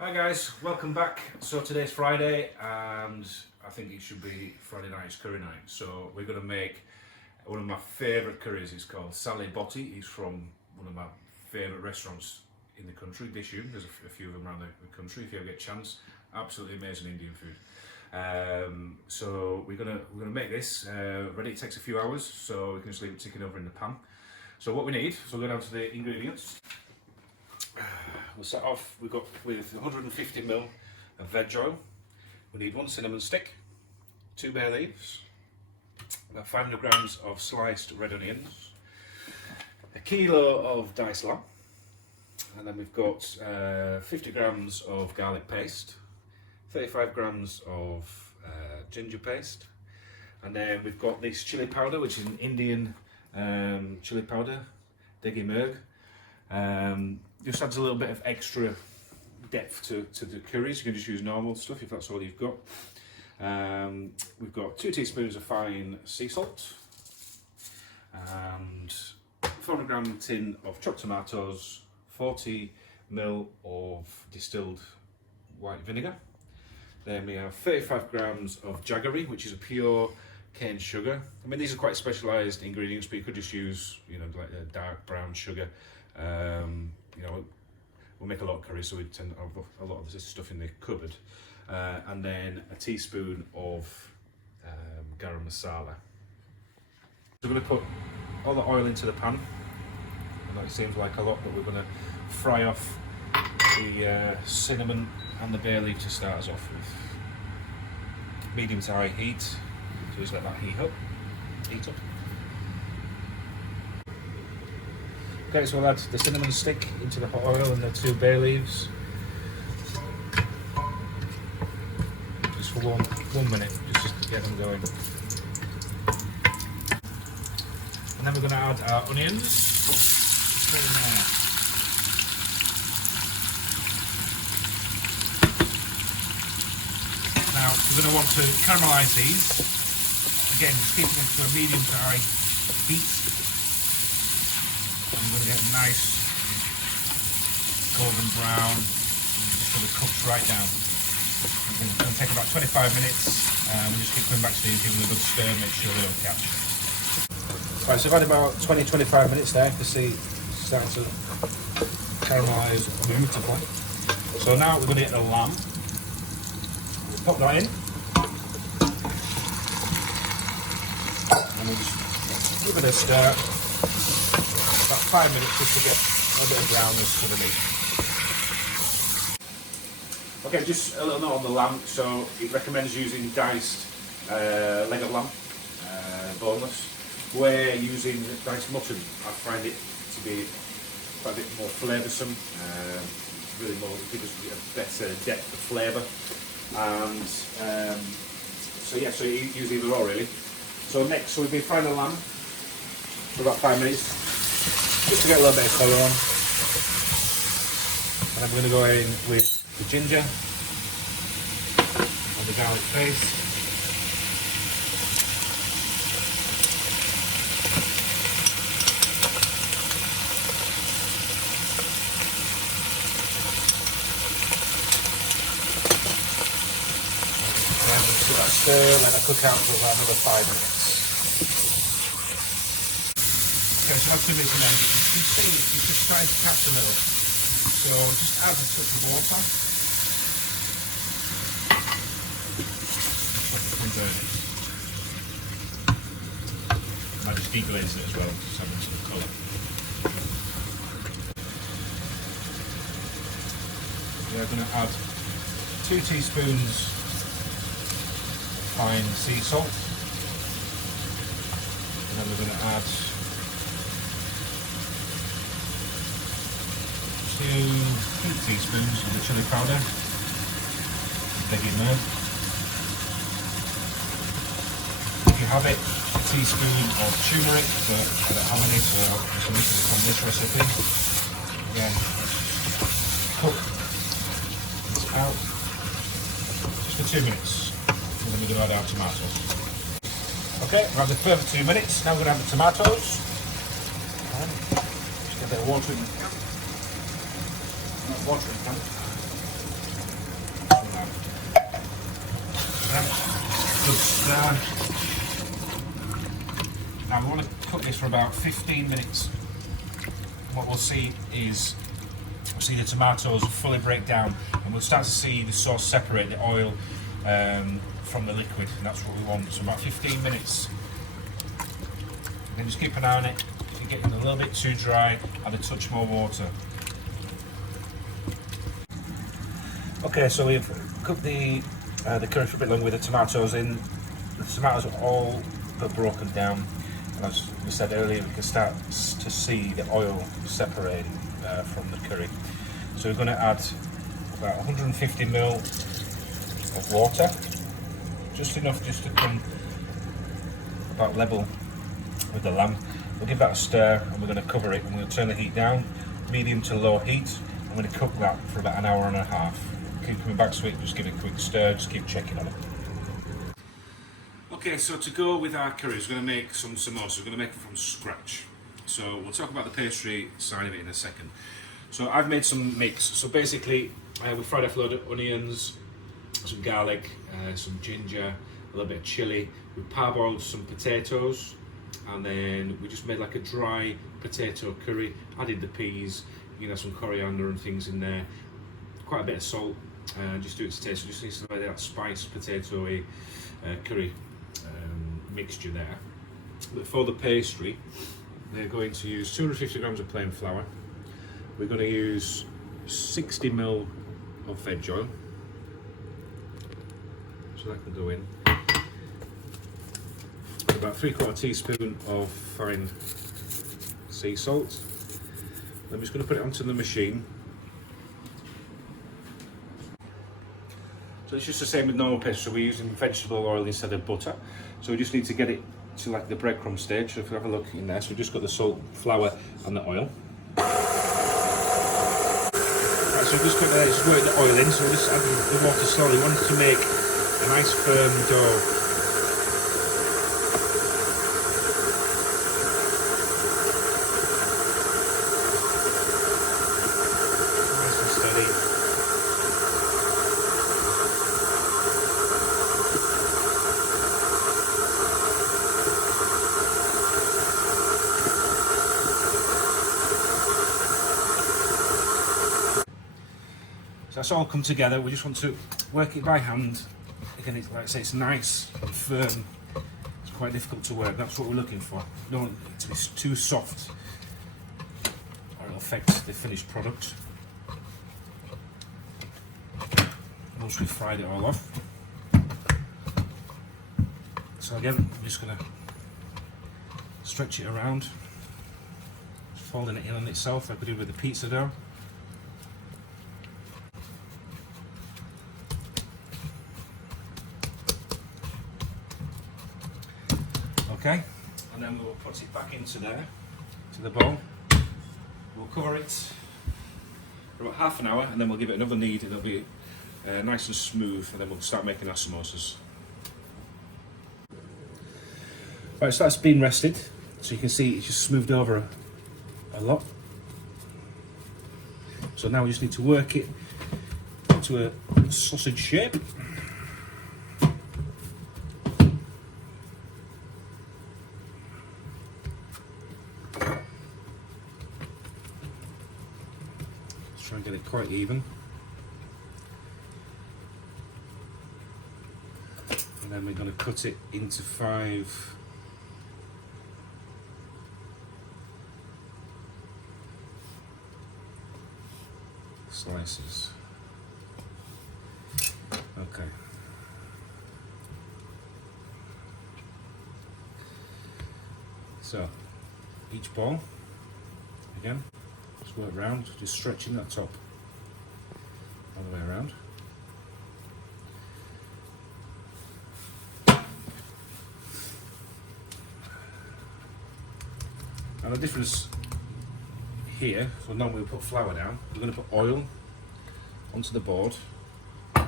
Hi guys, welcome back. So today's Friday and I think it should be Friday night's curry night. So we're going to make one of my favourite curries. It's called Salli Boti. It's from one of my favourite restaurants in the country, Dishoom. There's a few of them around the country if you ever get a chance. Absolutely amazing Indian food. So we're gonna make this ready. It takes a few hours, so we can just leave it ticking over in the pan. So what we need, so we'll go down to the ingredients. We'll start off with 150ml of veg oil. We need 1 cinnamon stick, 2 bay leaves, about 500 grams of sliced red onions, a kilo of diced lamb, and then we've got 50 grams of garlic paste, 35 grams of ginger paste, and then we've got this chili powder, which is an Indian chili powder, degi mirg. Just adds a little bit of extra depth to the curries. You can just use normal stuff if that's all you've got. We've got 2 teaspoons of fine sea salt and 400 gram tin of chopped tomatoes, 40ml of distilled white vinegar. Then we have 35 grams of jaggery, which is a pure cane sugar. I mean, these are quite specialised ingredients, but you could just use, like a dark brown sugar. We'll make a lot of curry, so we tend to have a lot of this stuff in the cupboard. And then a teaspoon of garam masala. So we're going to put all the oil into the pan. And that seems like a lot, but we're going to fry off the cinnamon and the bay leaf to start us off with. Medium to high heat, so just let that heat up. Okay, so we'll add the cinnamon stick into the hot oil and the 2 bay leaves. Just for one minute, just to get them going. And then we're going to add our onions. Straight in there. Now, we're going to want to caramelise these. Again, just keep them to a medium to high heat. I'm going to get nice golden brown, just so it cooks right down. It's going to take about 25 minutes, and we'll just keep coming back to these, give them a good stir, make sure they don't catch. Right, so I've had about 20-25 minutes there to see it's starting to caramelise beautifully. So now we're going to get the lamb. Pop that in, and we'll just give it a stir. About 5 minutes just to get a little bit of brownness to the meat. Okay, just a little note on the lamb. So it recommends using diced leg of lamb, boneless. We're using diced mutton. I find it to be quite a bit more flavoursome, really more, gives us a better depth of flavour. And so you use either or really. So next, we've been frying the lamb for about 5 minutes. Just to get a little bit of colour on. And I'm going to go in with the ginger and the garlic paste. And then let that stir and let that cook out for about another 5 minutes. Okay, so that's 2 minutes in there. You can see it's just starting to catch a little. So just add a touch of water. I just deglaze it as well, just having some colour. We're going to add 2 teaspoons fine sea salt. And then we're going to add 2 teaspoons of the chili powder, degi mirg. If you have it, a teaspoon of turmeric, but I don't have any, so this is from this recipe. Again, cook this out just for 2 minutes, and then we're going to add our tomatoes. Okay, we're at the further 2 minutes. Now we're going to add the tomatoes. And just get a bit of water in. Not water in, good stir. Now we want to cook this for about 15 minutes. What we'll see is the tomatoes fully break down, and we'll start to see the sauce separate the oil from the liquid, and that's what we want. So about 15 minutes. Then just keep an eye on it. If you're getting a little bit too dry, add a touch more water. Okay, so we've cooked the curry for a bit longer with the tomatoes in. The tomatoes are all but broken down, and as we said earlier, we can start to see the oil separate from the curry. So we're going to add about 150 ml of water, just enough just to come about level with the lamb. We'll give that a stir, and we're going to cover it, and we'll turn the heat down, medium to low heat. I'm going to cook that for about an hour and a half. Keep coming back to it, just give it a quick stir, just keep checking on it. Okay, so to go with our curry, we're going to make some samosas. We're going to make them from scratch. So we'll talk about the pastry side of it in a second. So I've made some mix. So basically, we fried off a load of onions, some garlic, some ginger, a little bit of chilli. We parboiled some potatoes, and then we just made like a dry potato curry. Added the peas, some coriander and things in there. Quite a bit of salt, just do it to taste. So just needs to like that spiced potato-y curry mixture there. But for the pastry, they're going to use 250 grams of plain flour. We're going to use 60 ml of veg oil, so that can go in. About 3/4 teaspoon of fine sea salt. I'm just going to put it onto the machine. So it's just the same with normal pastry, so we're using vegetable oil instead of butter. So we just need to get it to like the breadcrumb stage. So if you have a look in there, so we've just got the salt, flour and the oil. Right, so we're just going to just work the oil in, so we're just adding the water slowly. We want it to make a nice firm dough. Nice and steady. So that's all come together. We just want to work it by hand. Again, it's, like I say, it's nice and firm. It's quite difficult to work. That's what we're looking for. We don't want it to be too soft, or it'll affect the finished product. Once we've fried it all off. So again, I'm just going to stretch it around, just folding it in on itself like we do with the pizza dough. Okay, and then we'll put it back into there, to the bowl. We'll cover it for about half an hour, and then we'll give it another knead, and it'll be nice and smooth, and then we'll start making our samosas. Right, so that's been rested, so you can see it's just smoothed over a lot. So now we just need to work it into a sausage shape. Try and get it quite even. And then we're going to cut it into 5 slices. Okay. So each ball, again, just work round, just stretching that top all the way around. Now the difference here, so normally we put flour down, we're going to put oil onto the board. A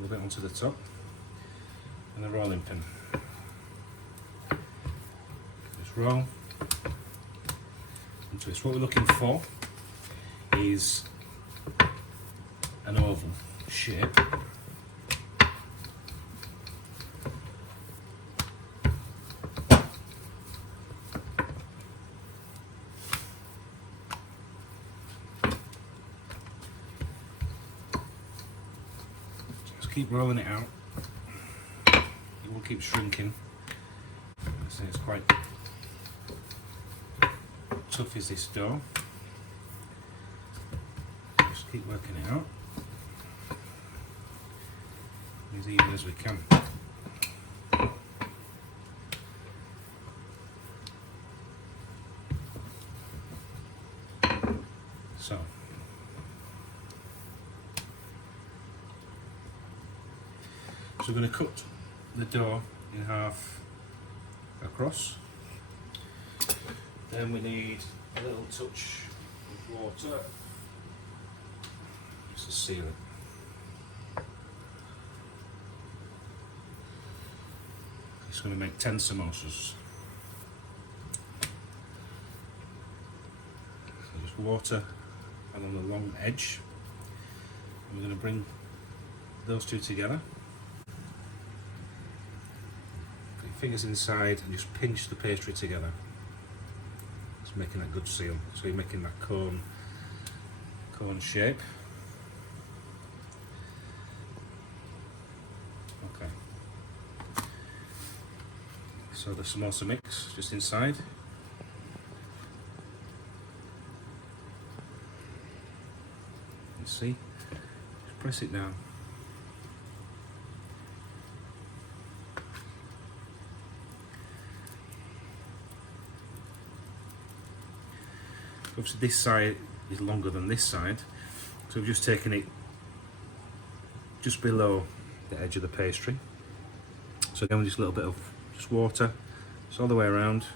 little bit onto the top, and a rolling pin. Just roll into it. So what we're looking for is an oval shape. Just keep rolling it out. It will keep shrinking. So it's quite tough is this dough. Just keep working it out as even as we can. So we're going to cut the dough in half across. Then we need a little touch of water just to seal it. It's going to make 10 samosas. So just water along the long edge. And we're going to bring those two together. Put your fingers inside and just pinch the pastry together. It's making that good seal. So you're making that cone shape. Okay. So the samosa mix just inside. You see? Just press it down. Obviously this side is longer than this side, so we've just taken it just below the edge of the pastry. So again, just a little bit of just water, just all the way around.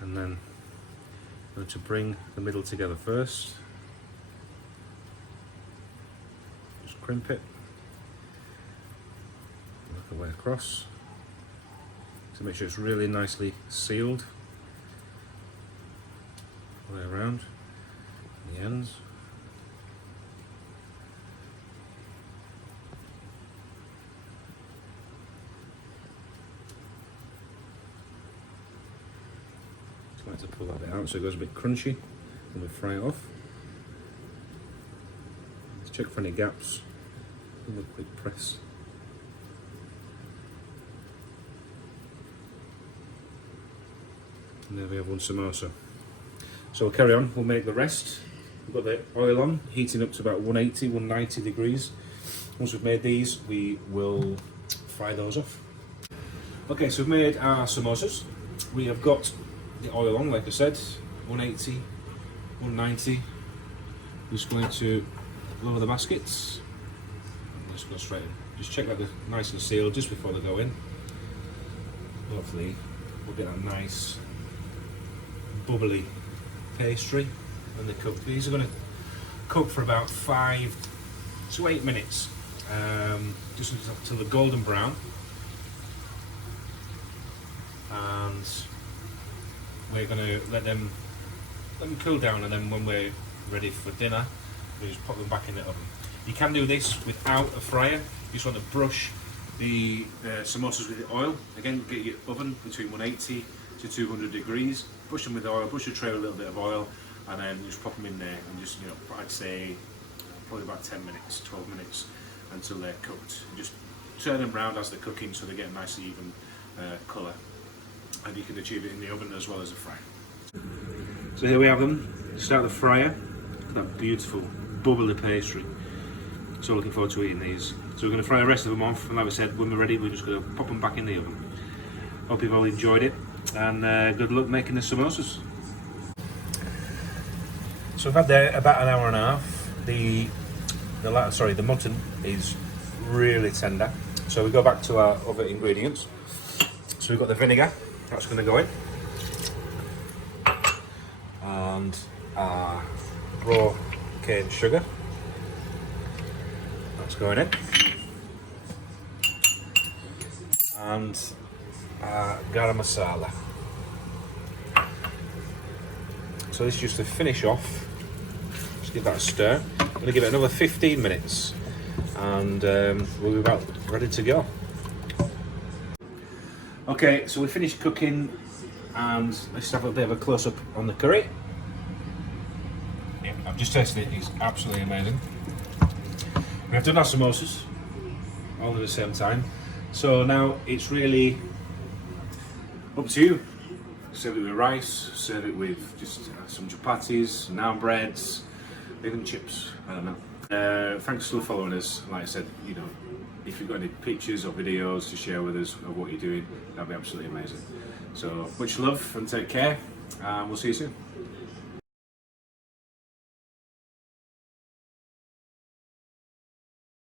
And then I'm going to bring the middle together first. Just crimp it, work our way across. To make sure it's really nicely sealed all the way around the ends. Just like to pull that bit out so it goes a bit crunchy when we fry it off. Let's check for any gaps. Give it a quick press. And there we have one samosa. So we'll carry on, we'll make the rest. We've got the oil on, heating up to about 180, 190 degrees. Once we've made these, we will fry those off. Okay, so we've made our samosas. We have got the oil on, like I said, 180, 190. We're just going to lower the baskets. Let's go straight in. Just check that they're nice and sealed just before they go in. Hopefully we'll get that nice bubbly pastry when they cook. These are going to cook for about 5 to 8 minutes, just until they're golden brown, and we're going to let them cool down, and then when we're ready for dinner we just pop them back in the oven. You can do this without a fryer. You just want to brush the samosas with the oil. Again, get your oven between 180 to 200 degrees. Brush them with the oil, brush your tray with a little bit of oil, and then just pop them in there and just, you know, I'd say probably about 10 minutes, 12 minutes until they're cooked. And just turn them around as they're cooking so they get a nice even colour. And you can achieve it in the oven as well as a fry. So here we have them. Start the fryer. That beautiful bubbly pastry. So looking forward to eating these. So we're going to fry the rest of them off, and like I said, when we're ready we're just going to pop them back in the oven. Hope you've all enjoyed it, and good luck making the samosas. So we've had there about an hour and a half. The mutton is really tender. So we go back to our other ingredients. So we've got the vinegar, that's going to go in, and our raw cane sugar, that's going in, and garam masala. So this is just to finish off. Just give that a stir. I'm going to give it another 15 minutes and we'll be about ready to go. Okay, so we finished cooking and let's have a bit of a close-up on the curry. Yeah, I've just tasted it, it's absolutely amazing. We have done our samosas all at the same time, so now it's really up to you. Serve it with rice, serve it with just some chapatis, naan breads, even chips, I don't know. Thanks for following us. Like I said, you know, if you've got any pictures or videos to share with us of what you're doing, that'd be absolutely amazing. So much love and take care, and we'll see you soon.